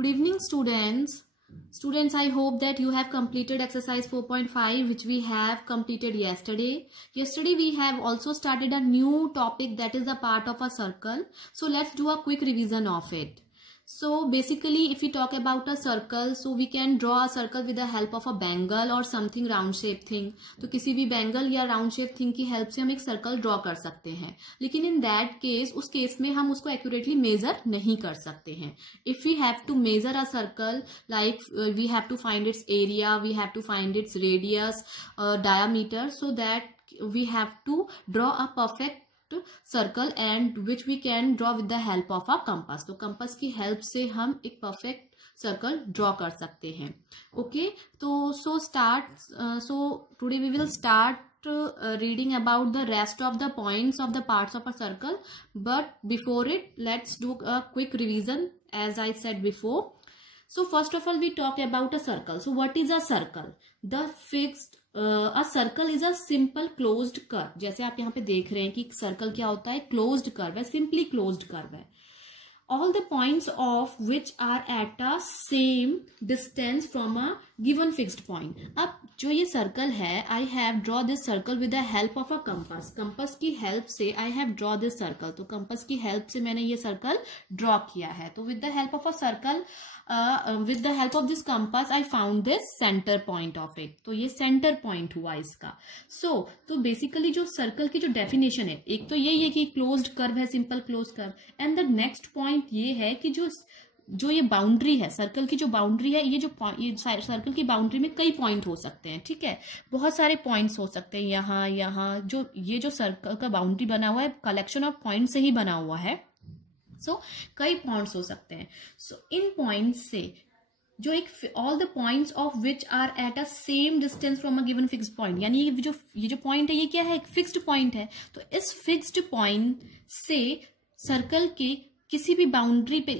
Good evening, students. Students, I hope that you have completed exercise 4.5, which we have completed yesterday. Yesterday, we have also started a new topic that is a part of a circle. So, let's do a quick revision of it. So, basically, if we talk about a circle, so we can draw a circle with the help of a bangle or something round shape thing. तो किसी भी bangle या round shape thing की help से हम एक circle draw कर सकते हैं. लेकिन in that case, उस case में हम उसको accurately measure नहीं कर सकते हैं. If we have to measure a circle, like we have to find its area, we have to find its radius, diameter, so that we have to draw a perfect circle and which we can draw with the help of a compass. तो compass की help से हम एक perfect circle draw कर सकते हैं. Okay, तो so today we will start reading about the rest of the points of the parts of a circle, but before it let's do a quick revision as I said before. So first of all we talk about a circle. So what is a circle? The fixed a circle is a simple closed curve. जैसे आप यहाँ पे देख रहे हैं कि circle क्या होता है, closed curve है, simply closed curve है. All the points of which are at a same distance from a given fixed point. अब जो ये सर्कल है, I have draw this circle with the help of a compass. Compass की help से I have draw this circle. तो compass की help से मैंने ये सर्कल ड्रॉ किया है. तो with the help of a circle, with the help of this compass I found this center point of it. तो ये सेंटर पॉइंट हुआ इसका. तो बेसिकली जो सर्कल की जो डेफिनेशन है, एक तो यही है कि क्लोज्ड कर्व है, simple close curve. And the next point ये है कि जो ये बाउंड्री है, सर्कल की जो बाउंड्री है, ये सर्कल की बाउंड्री में कई पॉइंट हो सकते हैं. ठीक है, बहुत सारे पॉइंट्स हो सकते हैं. यहाँ जो सर्कल का बाउंड्री बना हुआ है, कलेक्शन ऑफ पॉइंट से ही बना हुआ है. कई पॉइंट्स हो सकते हैं. इन पॉइंट्स से जो एक all the points of which are at a same distance from a given fixed point, यानी ये जो पॉइंट है, ये क्या है, एक फिक्स्ड पॉइंट है. तो इस फिक्स्ड पॉइंट से सर्कल के किसी भी बाउंड्री पे,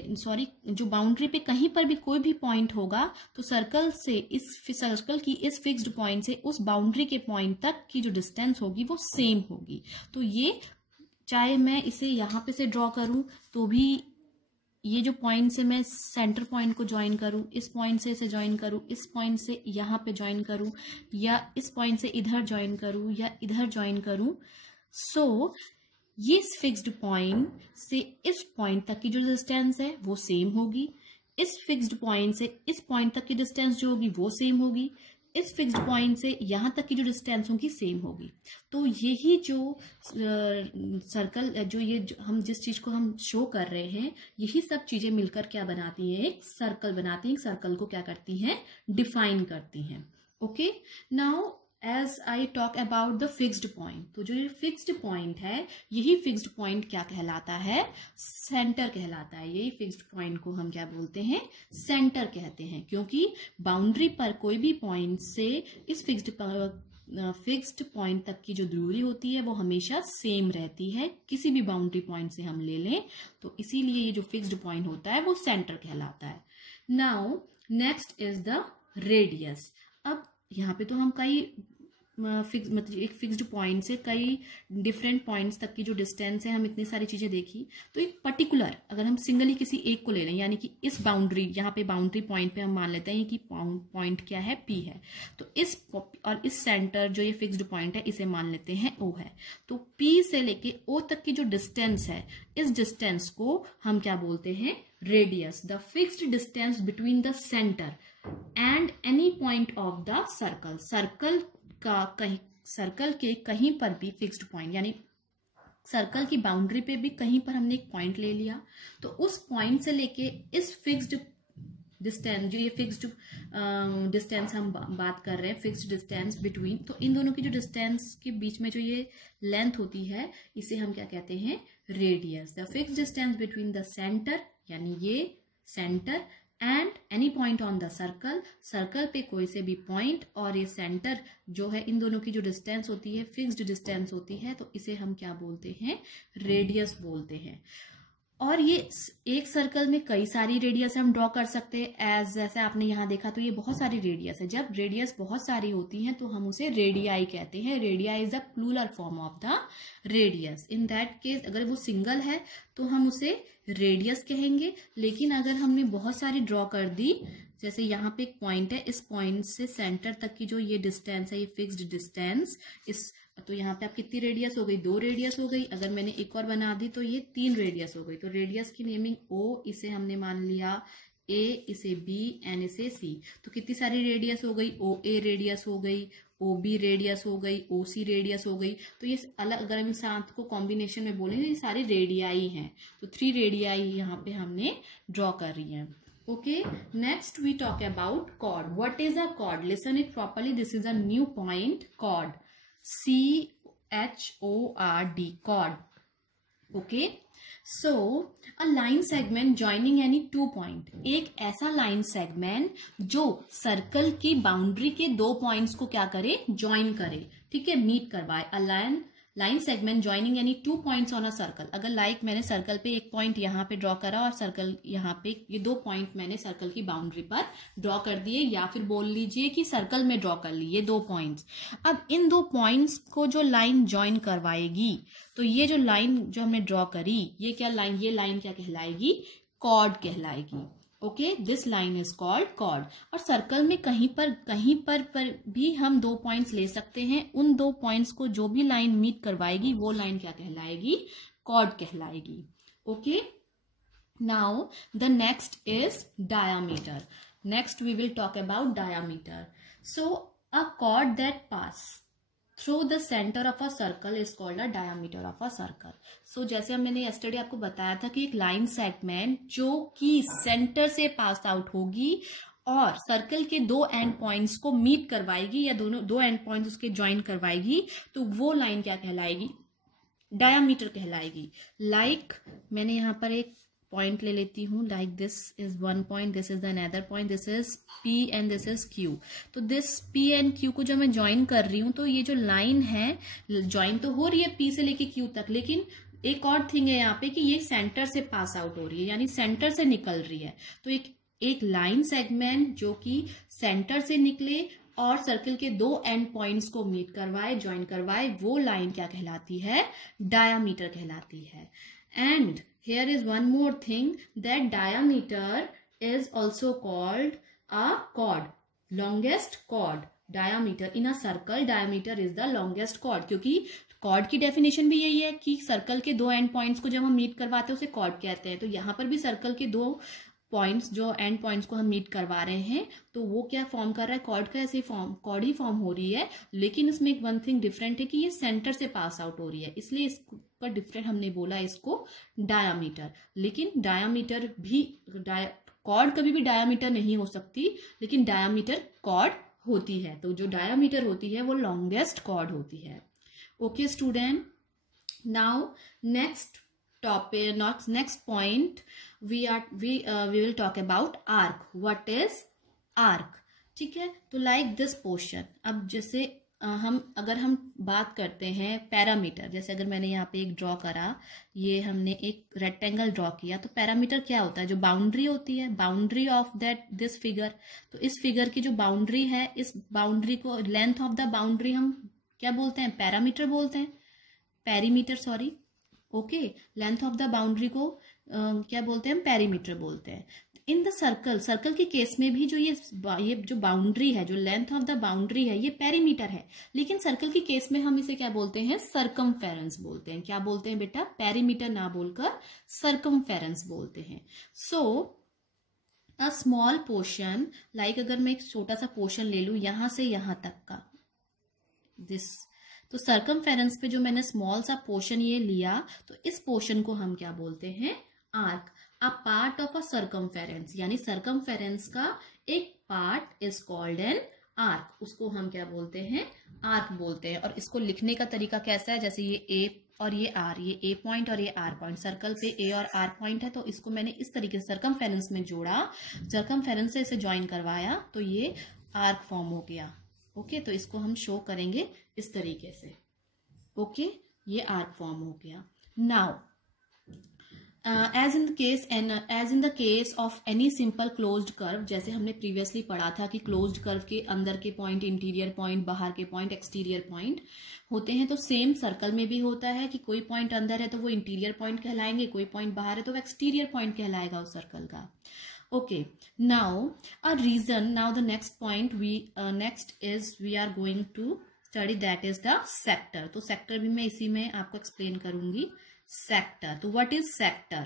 जो बाउंड्री पे कहीं पर भी कोई भी पॉइंट होगा, तो सर्कल की इस फिक्स्ड पॉइंट से उस बाउंड्री के पॉइंट तक की जो डिस्टेंस होगी वो सेम होगी. तो ये चाहे मैं इसे यहाँ पे से ड्रॉ करूं तो भी ये जो पॉइंट से मैं सेंटर पॉइंट को ज्वाइन करूं, इस पॉइंट से इसे ज्वाइन करूं, इस पॉइंट से यहाँ पे ज्वाइन करूं, या इस पॉइंट से इधर ज्वाइन करूं, या इधर ज्वाइन करूं. सो ये फिक्स्ड पॉइंट से इस पॉइंट तक की जो डिस्टेंस है वो सेम होगी. इस फिक्स्ड पॉइंट से इस पॉइंट तक की डिस्टेंस जो होगी वो सेम होगी. इस फिक्स्ड पॉइंट से यहां तक की जो डिस्टेंस होगी सेम होगी. तो यही जो सर्कल, हम जिस चीज को हम शो कर रहे हैं, यही सब चीजें मिलकर क्या बनाती हैं, एक सर्कल बनाती हैं. एक सर्कल को क्या करती हैं, डिफाइन करती हैं. Okay, now as I talk about the fixed point. तो जो ये फिक्स्ड पॉइंट है, यही फिक्स्ड पॉइंट क्या कहलाता है, सेंटर कहलाता है. यही फिक्स्ड पॉइंट को हम क्या बोलते हैं, सेंटर कहते हैं. क्योंकि बाउंड्री पर कोई भी पॉइंट से इस फिक्स्ड पॉइंट तक की जो दूरी होती है वो हमेशा सेम रहती है. किसी भी बाउंड्री पॉइंट से हम ले लें, तो इसीलिए ये जो फिक्स्ड पॉइंट होता है वो सेंटर कहलाता है. Now next is the radius. अब यहाँ पे तो हम कई मतलब एक फिक्स्ड पॉइंट से कई डिफरेंट पॉइंट्स तक की जो डिस्टेंस है, हम इतनी सारी चीजें देखी. तो एक पर्टिकुलर, अगर हम सिंगली किसी एक को ले लें, यानी कि इस बाउंड्री, यहाँ पे बाउंड्री पॉइंट पे हम मान लेते हैं कि पॉइंट क्या है, P है. तो इस सेंटर जो ये फिक्स्ड पॉइंट है, इसे मान लेते हैं O है. तो P से लेके O तक की जो डिस्टेंस है, इस डिस्टेंस को हम क्या बोलते हैं, radius. The fixed distance between the centre and any point of the circle. Circle के कहीं पर भी फिक्स्ड पॉइंट, यानी सर्कल की बाउंड्री पे भी कहीं पर हमने एक पॉइंट ले लिया, तो उस पॉइंट से लेके इस फिक्स्ड डिस्टेंस, जो ये फिक्स्ड डिस्टेंस हम बात कर रहे हैं, फिक्स्ड डिस्टेंस बिटवीन, तो इन दोनों की जो डिस्टेंस के बीच में जो ये लेंथ होती है, इसे हम क्या कहते हैं, radius. The fixed distance between the centre, यानी ये centre, and any point on the circle, circle पे कोई से भी पॉइंट और ये सेंटर जो है, इन दोनों की जो डिस्टेंस होती है, फिक्स्ड डिस्टेंस होती है, तो इसे हम क्या बोलते हैं, रेडियस बोलते हैं. और ये एक सर्कल में कई सारी रेडियस हम ड्रॉ कर सकते हैं. जैसे आपने यहाँ देखा, तो ये बहुत सारी रेडियस है. जब रेडियस बहुत सारी होती हैं तो हम उसे रेडियाई कहते हैं. Radii is the plural form of the radius. In that case अगर वो सिंगल है तो हम उसे रेडियस कहेंगे। लेकिन अगर हमने बहुत सारी ड्रॉ कर दी, जैसे यहाँ पे एक पॉइंट है, इस पॉइंट से सेंटर तक की जो ये डिस्टेंस है, ये फिक्स्ड डिस्टेंस, इस तो यहाँ पे आप कितनी रेडियस हो गई, 2 रेडियस हो गई। अगर मैंने एक और बना दी तो ये 3 रेडियस हो गई। तो रेडियस की नेमिंग ओ, इसे हमने मान लिया ए, इसे बी एंड इसे सी। तो कितनी सारी रेडियस हो गई, ओ ए रेडियस हो गई, ओ बी रेडियस हो गई, ओ सी रेडियस हो गई। तो ये अलग, अगर हम साथ को कॉम्बिनेशन में बोलें, ये सारी रेडियाई हैं। तो 3 रेडियाई यहाँ पे हमने ड्रॉ कर रही हैं। Okay, next we talk about chord. What is a chord? Listen it properly. This is a new point. Chord. C-H-O-R-D. Chord. Okay. So, a line segment joining any 2 point. एक ऐसा line segment जो circle की boundary के 2 points को क्या करे, join करे, ठीक है, मीट करवाए। A लाइन सेगमेंट ज्वाइनिंग यानी 2 पॉइंट्स ऑन अ सर्कल। अगर मैंने सर्कल पे एक पॉइंट यहाँ पे ड्रॉ करा और सर्कल यहाँ पे, ये 2 पॉइंट मैंने सर्कल की बाउंड्री पर ड्रॉ कर दिए, या फिर बोल लीजिए कि सर्कल में ड्रॉ कर ली ये 2 पॉइंट्स। अब इन 2 पॉइंट्स को जो लाइन ज्वाइन करवाएगी, तो ये जो लाइन जो हमने ड्रॉ करी, ये क्या लाइन, ये लाइन क्या कहलाएगी, कॉर्ड कहलाएगी। Okay, this line is called chord. और सर्कल में कहीं पर भी हम 2 पॉइंट्स ले सकते हैं। उन 2 पॉइंट्स को जो भी लाइन मीट करवाएगी वो लाइन क्या कहलाएगी, कॉर्ड कहलाएगी। Okay, now the next is diameter. Next we will talk about diameter. So a chord that pass through the centre of a circle is called a diameter of a circle. So जैसे मैंने yesterday आपको बताया था कि एक line segment जो कि centre से पास आउट होगी और सर्कल के 2 एंड पॉइंट्स को मीट करवाएगी, या दोनों 2 एंड पॉइंट्स उसके ज्वाइन करवाएगी, तो वो लाइन क्या कहलाएगी, डायामीटर कहलाएगी। लाइक मैंने यहाँ पर एक पॉइंट ले लेती हूँ, like this is 1 point, this is the another point, this is P and this is Q। तो दिस P एंड Q को जो मैं ज्वाइन कर रही हूँ, तो ये जो लाइन है ज्वाइन तो हो रही है P से लेके Q तक, लेकिन एक और थिंग है यहाँ पे कि ये सेंटर से पास आउट हो रही है, यानी सेंटर से निकल रही है। तो एक लाइन सेगमेंट जो कि सेंटर से निकले और सर्कल के 2 एंड पॉइंट्स को मीट करवाए, ज्वाइन करवाए, वो लाइन क्या कहलाती है, डायामीटर कहलाती है। And here is one more thing, that diameter is also called a chord, longest chord। diameter in a circle, diameter is the longest chord, क्योंकि chord की डेफिनेशन भी यही है कि सर्कल के 2 एंड पॉइंट्स को जब हम मीट करवाते हैं उसे chord कहते हैं। तो यहाँ पर भी सर्कल के 2 पॉइंट्स, जो एंड पॉइंट्स को हम मीट करवा रहे हैं, तो वो क्या फॉर्म कर रहा है, कॉर्ड का ऐसे फॉर्म, कॉर्ड ही फॉर्म हो रही है। लेकिन इसमें एक वन थिंग डिफरेंट है कि ये सेंटर से पास आउट हो रही है, इसलिए इसका डिफरेंट हमने बोला इसको डायामीटर। लेकिन डायामीटर भी, कॉर्ड कभी भी डायामीटर नहीं हो सकती, लेकिन डायामीटर कॉर्ड होती है। तो जो डायामीटर होती है वो लॉन्गेस्ट कॉर्ड होती है। Okay student, now next topic, next point we will talk about arc। what is arc, ठीक है। तो like this portion, अब जैसे अगर हम बात करते हैं पैरामीटर, जैसे अगर मैंने यहाँ पे एक ड्रॉ करा, ये हमने एक रेक्टेंगल ड्रॉ किया, तो पैरामीटर क्या होता है, जो बाउंड्री होती है, बाउंड्री ऑफ दिस फिगर। तो इस फिगर की जो बाउंड्री है, इस बाउंड्री को, लेंथ ऑफ द बाउंड्री हम क्या बोलते हैं, पैरामीटर बोलते हैं, perimeter, sorry. Okay, length of the boundary को क्या बोलते हैं, हम पेरीमीटर बोलते हैं। इन द सर्कल के केस में भी जो ये जो बाउंड्री है, जो लेंथ ऑफ द बाउंड्री है, ये पेरीमीटर है। लेकिन सर्कल के केस में हम इसे क्या बोलते हैं, सर्कमफेरेंस बोलते हैं। क्या बोलते हैं बेटा, पेरीमीटर ना बोलकर सर्कमफेरेंस बोलते हैं। सो अ स्मॉल पोर्शन, लाइक अगर मैं एक छोटा सा पोर्शन ले लूं यहां से यहां तक का, दिस, तो सर्कमफेरेंस पे जो मैंने स्मॉल सा पोर्शन ये लिया, तो इस पोर्शन को हम क्या बोलते हैं, arc. A part of a circumference, यानी सर्कमफेरेंस का एक part is called an arc. उसको हम क्या बोलते हैं, आर्क बोलते हैं। और इसको लिखने का तरीका कैसा है, जैसे ये ए और ये आर, ये ए पॉइंट और ये आर पॉइंट, सर्कल पे ए और आर पॉइंट है, तो इसको मैंने इस तरीके से सर्कमफेरेंस में जोड़ा, सर्कमफेरेंस से इसे ज्वाइन करवाया, तो ये आर्क फॉर्म हो गया। ओके, तो इसको हम शो करेंगे इस तरीके से। ओके, ये आर्क फॉर्म हो गया। Now as in the case of any simple closed curve, जैसे हमने प्रीवियसली पढ़ा था कि क्लोज्ड कर्व के अंदर के पॉइंट इंटीरियर पॉइंट, बाहर के पॉइंट एक्सटीरियर पॉइंट होते हैं, तो सेम सर्कल में भी होता है कि कोई पॉइंट अंदर है तो वो इंटीरियर पॉइंट कहलाएंगे, कोई पॉइंट बाहर है तो वो एक्सटीरियर पॉइंट कहलाएगा उस सर्कल का. Okay, now a region, now the next point next is we are going to study, that is the sector. तो सेक्टर भी मैं इसी में आपको एक्सप्लेन करूंगी. सेक्टर, तो what is sector?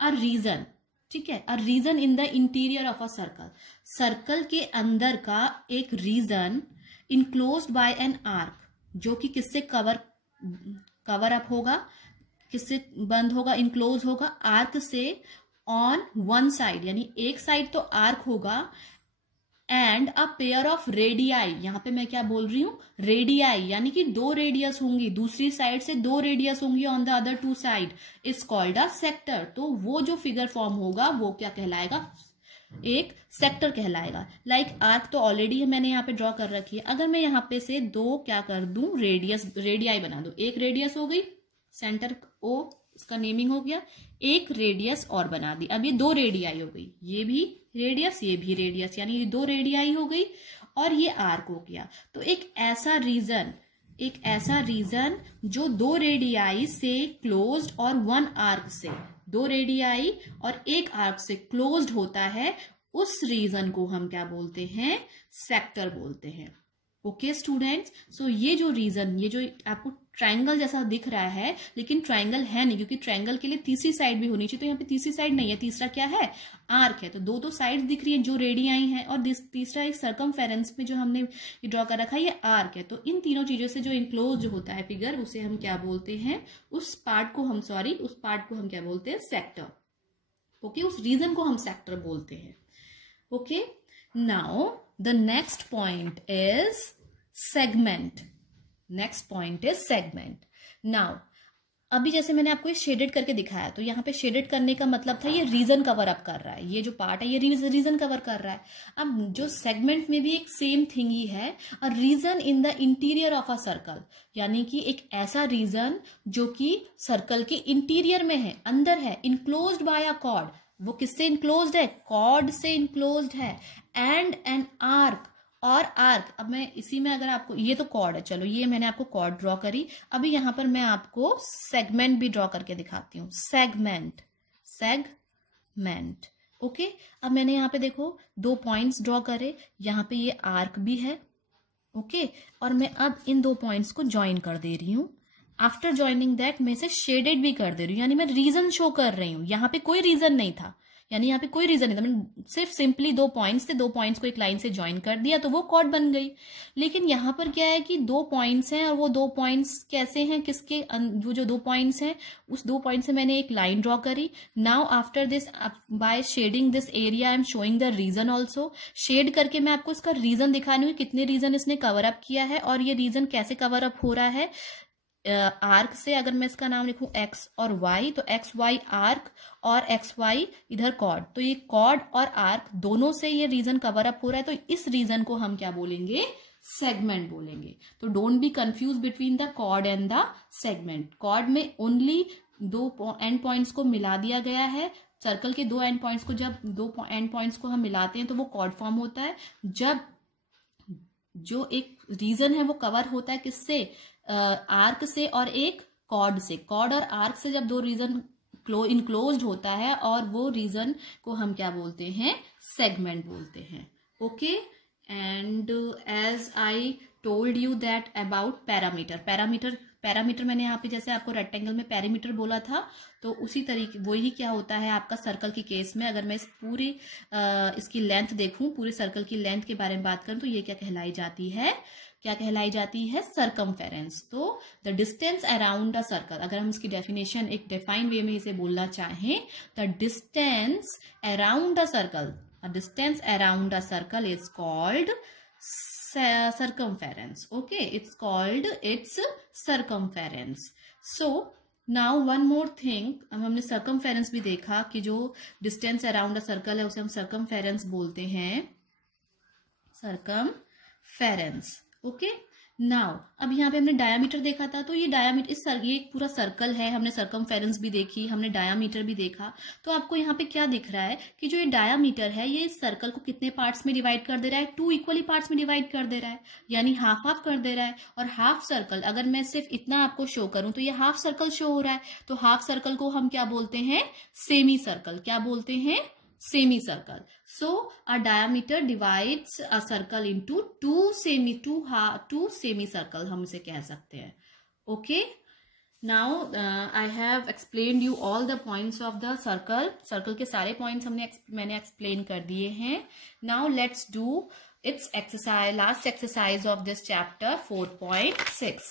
A region, ठीक है, a region in the interior of a circle. Circle के अंदर का एक region enclosed by an arc, जो कि किससे कवर अप होगा, किससे बंद होगा, इनक्लोज होगा, आर्क से ऑन वन साइड, यानी एक साइड तो आर्क होगा, and a pair of radii. यहां पे मैं क्या बोल रही हूं, रेडियाई, यानी कि दो रेडियस होंगी, दूसरी साइड से दो रेडियस होंगी on the other two side, is called a sector. तो वो जो फिगर फॉर्म होगा वो क्या कहलाएगा, एक सेक्टर कहलाएगा. लाइक आर्क तो ऑलरेडी मैंने यहाँ पे ड्रॉ कर रखी है. अगर मैं यहाँ पे से दो क्या कर दूं, रेडियाई बना दो. एक रेडियस हो गई, सेंटर ओ, इसका नेमिंग हो गया. एक रेडियस और बना दी. अब ये दो रेडियाई हो गई, ये भी रेडियस, ये भी रेडियस, यानी ये दो रेडियाई हो गई और ये आर्क हो गया. तो एक ऐसा रीजन जो दो रेडियाई से क्लोज्ड और वन आर्क से, दो रेडियाई और एक आर्क से क्लोज्ड होता है, उस रीजन को हम क्या बोलते हैं, सेक्टर बोलते हैं. ओके स्टूडेंट्स, सो ये जो रीजन, ये जो आपको ट्रायंगल जैसा दिख रहा है, लेकिन ट्रायंगल है नहीं, क्योंकि ट्रायंगल के लिए तीसरी साइड भी होनी चाहिए. तो यहाँ पे तीसरी साइड नहीं है, तीसरा क्या है, आर्क है. तो दो साइड्स दिख रही है जो रेडियाई हैं, और तीसरा एक सर्कमफेरेंस में जो हमने ड्रॉ कर रखा है, ये आर्क है. तो इन तीनों चीजों से जो इनक्लोज होता है फिगर, उसे हम क्या बोलते हैं, उस पार्ट को हम क्या बोलते हैं, सेक्टर. ओके, उस रीजन को हम सेक्टर बोलते हैं. Okay, now the next point is segment. Next point is segment. Now अभी जैसे मैंने आपको ये शेडेड करके दिखाया, तो यहाँ पे शेडेड करने का मतलब था ये रीजन कवर अप कर रहा है, ये जो पार्ट है ये रीजन कवर कर रहा है. अब जो सेगमेंट में भी एक सेम थिंग ही है, a region in the interior of a circle, यानी कि एक ऐसा रीजन जो कि सर्कल के इंटीरियर में है, अंदर है, इनक्लोज्ड बाय अ कॉर्ड. वो किससे इनक्लोज्ड है, कॉर्ड से इनक्लोज्ड है, एंड एन आर्क, और आर्क. अब मैं इसी में अगर आपको, ये तो कॉर्ड है, चलो ये मैंने आपको कॉर्ड ड्रॉ करी. अभी यहां पर मैं आपको सेगमेंट भी ड्रॉ करके दिखाती हूँ. सेगमेंट. ओके, अब मैंने यहाँ पे देखो दो पॉइंट्स ड्रॉ करे, यहाँ पे ये आर्क भी है. ओके, और मैं अब इन दो पॉइंट्स को ज्वाइन कर दे रही हूँ. आफ्टर ज्वाइनिंग दैट मैं इसे शेडेड भी कर दे रही हूँ, यानी मैं रीजन शो कर रही हूँ. यहाँ पे कोई रीजन नहीं था, यानी यहाँ पे कोई रीजन नहीं था, मैंने सिर्फ सिंपली दो पॉइंट्स थे, दो पॉइंट्स को एक लाइन से ज्वाइन कर दिया तो वो कॉर्ड बन गई. लेकिन यहाँ पर क्या है कि दो पॉइंट्स हैं, और वो दो पॉइंट्स कैसे हैं, किसके, वो जो दो पॉइंट्स हैं, उस दो पॉइंट से मैंने एक लाइन ड्रॉ करी. Now after this, by shading this area I am showing the region also. Shade करके मैं आपको इसका रीजन दिखा रही हूँ, कितने रीजन इसने कवर अप किया है, और ये रीजन कैसे कवर अप हो रहा है. आर्क से अगर मैं इसका नाम लिखूं एक्स और वाई, तो एक्स वाई आर्क और एक्स वाई इधर कॉर्ड. तो ये कॉर्ड और आर्क दोनों से ये रीजन कवर अप हो रहा है, तो इस रीजन को हम क्या बोलेंगे, सेगमेंट बोलेंगे. तो don't be confuse between the chord and the segment. Chord में ओनली दो एंड पॉइंट्स को मिला दिया गया है. सर्कल के दो एंड पॉइंट्स को, जब दो एंड पॉइंट्स को हम मिलाते हैं तो वो कॉर्ड फॉर्म होता है. जब जो एक रीजन है वो कवर होता है किससे, आर्क से और एक कॉर्ड से. कॉर्ड और आर्क से जब दो रीजन इनक्लोज्ड होता है, और वो रीजन को हम क्या बोलते हैं, सेगमेंट बोलते हैं. Okay, and as I told you that about parameter मैंने यहाँ पे जैसे आपको रेक्टेंगल में पैरामीटर बोला था, तो उसी तरीके वही क्या होता है आपका सर्कल के केस में. अगर मैं इस पूरी इसकी लेंथ देखूं, पूरे सर्कल की लेंथ के बारे में बात करूं, तो ये क्या कहलाई जाती है, सर्कमफेरेंस. तो the distance around a circle, अगर हम इसकी डेफिनेशन एक डिफाइन वे में इसे बोलना चाहें, the distance around a circle is called circumference. Okay, it's called its circumference. So now one more thing, अब हमने circumference भी देखा कि जो distance around a circle है उसे हम circumference बोलते हैं, circumference. Okay, नाउ अब यहाँ पे हमने डायामीटर देखा था, तो ये डायामीटर ये एक पूरा सर्कल है, हमने सर्कमफेरेंस भी देखी, हमने डायामीटर भी देखा। तो आपको यहाँ पे क्या दिख रहा है कि जो ये डायामीटर है ये इस सर्कल को कितने पार्ट्स में डिवाइड कर दे रहा है, 2 इक्वली पार्ट्स में डिवाइड कर दे रहा है, यानी हाफ हाफ कर दे रहा है। और हाफ सर्कल अगर मैं सिर्फ इतना आपको शो करूं तो ये हाफ सर्कल शो हो रहा है, तो हाफ सर्कल को हम क्या बोलते हैं, सेमी सर्कल। क्या बोलते हैं, semi circle. So a diameter divides a circle into two semi circle, हम इसे कह सकते हैं। Okay, now I have explained you all the points of the circle. Circle के सारे points मैंने explain कर दिए हैं। Now let's do its exercise, last exercise of this chapter 4.6.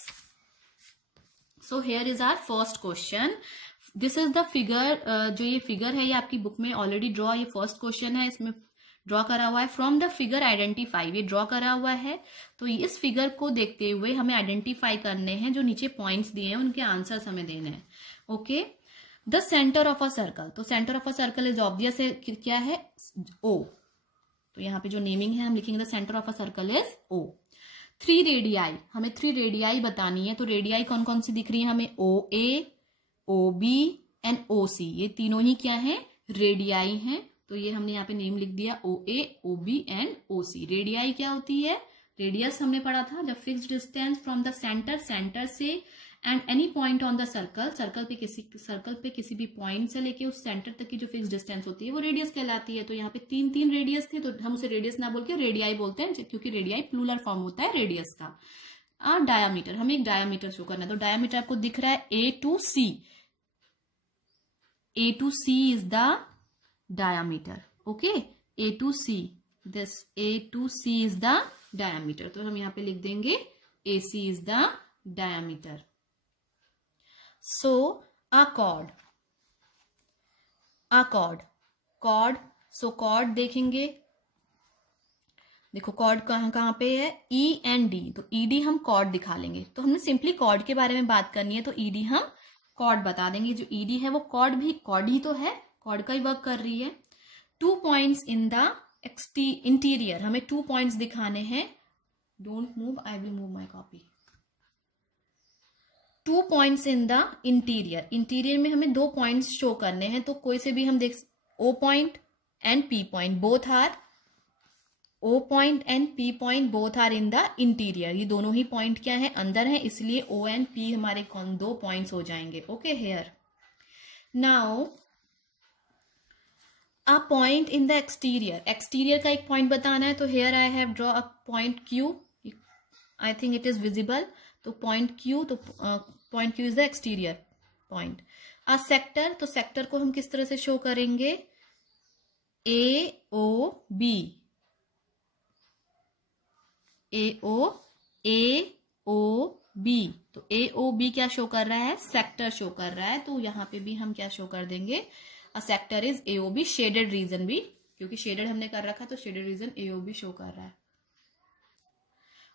So here is our first question. This is the figure, जो ये figure है ये आपकी बुक में ऑलरेडी ड्रॉ, ये फर्स्ट क्वेश्चन है, इसमें ड्रॉ करा हुआ है। फ्रॉम द फिगर आइडेंटिफाई, ये ड्रॉ करा हुआ है। तो इस फिगर को देखते हुए हमें आइडेंटिफाई करने हैं, जो नीचे पॉइंट्स दिए हैं उनके आंसर्स हमें देने हैं। Okay, the centre of a circle, तो centre of a circle is obvious है, क्या है, ओ। तो यहाँ पे जो नेमिंग है हम लिखेंगे the centre of a circle is O. 3 radii, हमें 3 रेडियाई बतानी है। तो रेडियाई कौन कौन सी दिख रही है हमें, ओ ए, OB एंड OC, ये तीनों ही क्या हैं, रेडियाई हैं। तो ये हमने यहाँ पे नेम लिख दिया, OA, OB and OC। Radii क्या होती है, रेडियस हमने पढ़ा था जब fixed distance from the centre, centre से and any point on the circle, circle पे किसी भी पॉइंट से लेके उस सेंटर तक की जो फिक्स्ड डिस्टेंस होती है वो रेडियस कहलाती है। तो यहाँ पे 3 रेडियस थे, तो हम उसे रेडियस ना बोल के रेडियाई बोलते हैं, क्योंकि रेडियाई प्लूरल फॉर्म होता है रेडियस का। डायामीटर, हमें एक डायामीटर शो करना है, तो डायामीटर आपको दिख रहा है A to C। A to C is the diameter. Okay, A to C. This A to C is the diameter. तो हम यहाँ पे लिख देंगे AC is the diameter. So a chord. So chord देखेंगे, देखो कॉर्ड कहाँ पे है, E and D। तो ED हम कॉर्ड दिखा लेंगे। तो हमने सिंपली कॉर्ड के बारे में बात करनी है, तो ED हम कॉर्ड बता देंगे। जो ED है वो कॉर्ड ही तो है, कॉर्ड का ही वर्क कर रही है। 2 पॉइंट्स इन द इंटीरियर, हमें 2 पॉइंट्स दिखाने हैं। Don't move, I will move my copy. 2 points in the interior, interior में हमें 2 पॉइंट्स शो करने हैं। तो कोई से भी हम देख, O point and P point, both are, O point and P point both are in the interior. ये दोनों ही पॉइंट क्या है, अंदर है, इसलिए O एंड P हमारे 2 पॉइंट्स हो जाएंगे। Okay, here now a point in the exterior, exterior का एक पॉइंट बताना है। तो here I have draw a point Q, I think it is visible. तो पॉइंट Q, तो point Q is the exterior point. A sector, तो sector को हम किस तरह से शो करेंगे, AOB, AOB। तो AOB क्या शो कर रहा है, सेक्टर शो कर रहा है। तो यहां पे भी हम क्या शो कर देंगे, a sector is AOB। Shaded region भी, क्योंकि शेडेड हमने कर रखा है तो शेडेड रीजन AOB शो कर रहा है।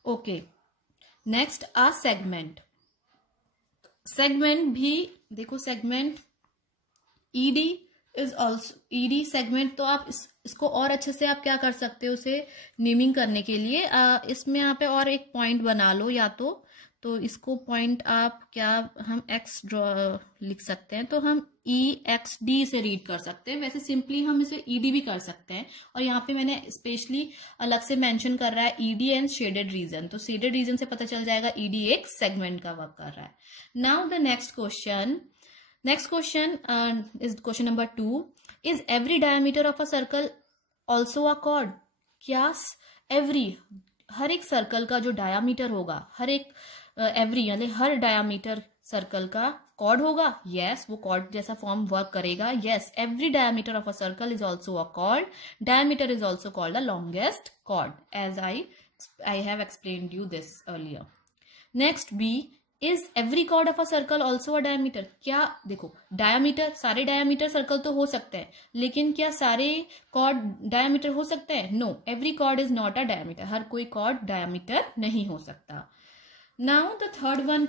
Okay, next a segment. Segment भी देखो, segment ED is also, ED segment. तो आप इसको और अच्छे से आप क्या कर सकते हो, उसे नेमिंग करने के लिए इसमें यहाँ पे और एक पॉइंट बना लो, या तो इसको पॉइंट आप क्या, हम X ड्रॉ लिख सकते हैं। तो हम EXD से रीड कर सकते हैं। वैसे सिंपली हम इसे ED भी कर सकते हैं, और यहाँ पे मैंने स्पेशली अलग से मेंशन कर रहा है ED एंड शेडेड रीजन। तो शेडेड रीजन से पता चल जाएगा ED एक सेगमेंट का वर्क कर रहा है। Now the next question is question number 2. Is every diameter of a circle also a chord? क्या हर एक सर्कल का जो डायामीटर होगा, यानी हर डायामीटर सर्कल का कॉर्ड होगा? यस, वो कॉर्ड जैसा फॉर्म वर्क करेगा। Yes, every diameter of a circle is also a chord. Diameter is also called the longest chord, as I have explained you this earlier. Next B, is every chord of a circle also a diameter? क्या देखो, diameter, सारे diameter circle तो हो सकते हैं, लेकिन क्या सारे कॉर्ड डायमीटर हो सकते हैं? No, every chord is not a diameter. हर कोई कॉर्ड डायमीटर नहीं हो सकता। Now the third one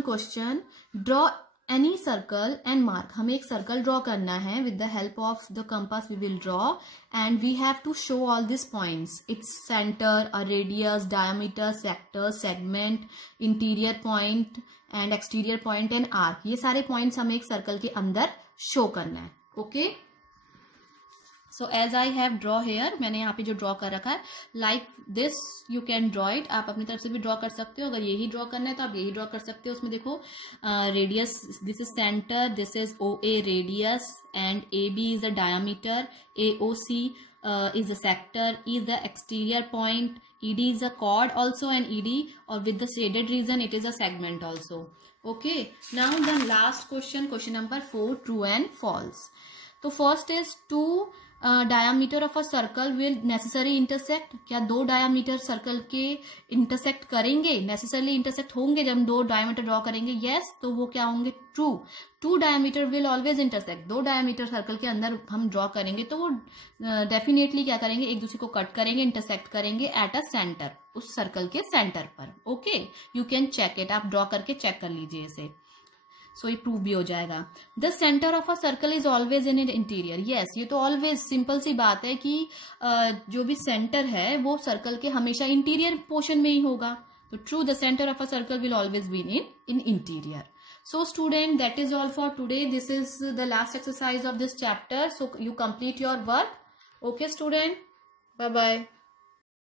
question, draw any circle and mark, हमें एक सर्कल ड्रॉ करना है with the help of the compass we will draw and we have to show all this points, its centre, a radius, diameter, sector, segment, interior point and exterior point and arc, ये सारे points हमें एक circle के अंदर show करना है. Okay, so as I have draw here, मैंने यहाँ पे जो ड्रॉ कर रखा है, like this you can draw it. आप अपनी तरफ से भी ड्रॉ कर सकते हो. अगर यही ड्रॉ करना है तो आप यही ड्रॉ कर सकते हो. उसमें देखो radius, this is centre, this is O A radius and A B is the diameter, A O C is the sector, E is the exterior point, E D is a chord also and E D, और with the shaded region it is a segment also. Okay, now the last question, question number 4, true and false. तो first is two diameter of a circle will necessary intersect. क्या दो diameter circle के intersect करेंगे, necessarily intersect होंगे जब हम दो diameter draw करेंगे? यस, तो वो क्या होंगे? True. Two diameter will always intersect. दो डायामीटर सर्कल के अंदर हम ड्रॉ करेंगे तो वो डेफिनेटली क्या करेंगे, एक दूसरे को कट करेंगे, इंटरसेक्ट करेंगे एट अ सेंटर, उस सर्कल के सेंटर पर. Okay, you can check it, आप ड्रॉ करके चेक कर लीजिए इसे. सो ये प्रूव भी हो जाएगा. The centre of a circle is always in interior. Yes, ये तो ऑलवेज सिंपल सी बात है कि जो भी सेंटर है वो सर्कल के हमेशा इंटीरियर पोर्शन में ही होगा. तो true, the centre of a circle will always be in interior. So student, that is all for today. This is the last exercise of this chapter. So you complete your work. Okay student, bye bye.